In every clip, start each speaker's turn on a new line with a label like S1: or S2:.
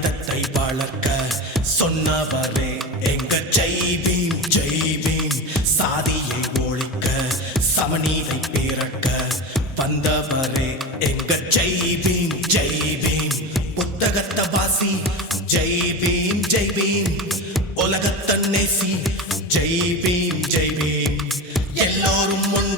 S1: கணிதத்தை வளர்க்க சொன்னவரே எங்க ஜெய்பீம் ஜெய்பீம் சாதியை ஒழிக்க சமநீதை பிறக்க வந்தவரே எங்க ஜெய்பீம் ஜெய்பீம் புத்தகத்தை வாசி ஜெய்பீம் ஜெய்பீம் உலகத்தை நேசி ஜெய்பீம் ஜெய்பீம் எல்லோரும் முன்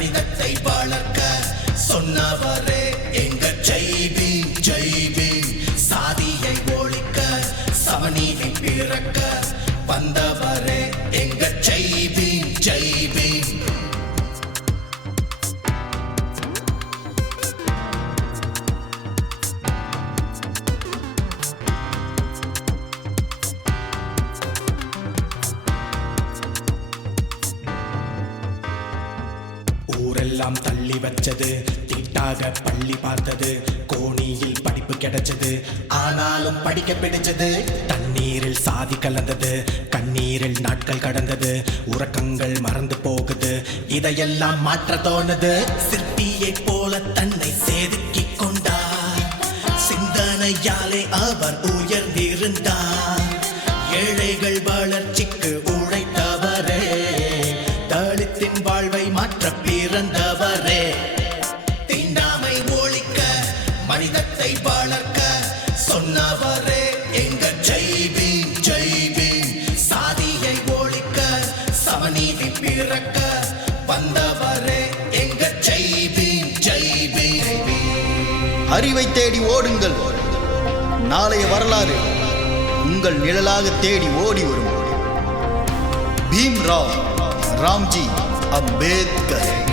S1: மனிதத்தை வளர்க்க சொன்னவரே. எல்லாம் தள்ளி வச்சது. தீட்டாக பள்ளி பார்த்தது. கோணியில் படிப்பு கிடைச்சது. ஆனாலும் படிக்க பிடிச்சது. தண்ணீரில் சாதி கலந்தது. கண்ணீரில் நாட்கள் கடந்தது. உறக்கங்கள் மறந்து போகுது. இதையெல்லாம் மாற்ற தோணுது. சிற்பியை போல தன்னை செதுக்கிக் கொண்டார். சிந்தனையாலே அவர் உயர்ந்திருந்தார் ஏழைகள் வளர்ச்சிக்கு உழைத்தவரே. தலித்தின் வாழ்வை மாற்ற மனிதத்தை வளர்க்க சொன்னவரே எங்க ஜெய் பீம் சாதியை ஒழிக்க சமநீதி பிறக்க வந்தவரே எங்க ஜெய்பி பீம்
S2: அறிவை தேடி ஓடுங்கள். நாளைய வரலாறு உங்கள் நிழலாக தேடி ஓடி வரும். பீம்ராவ் ராம்ஜி அம்பேத்கர்.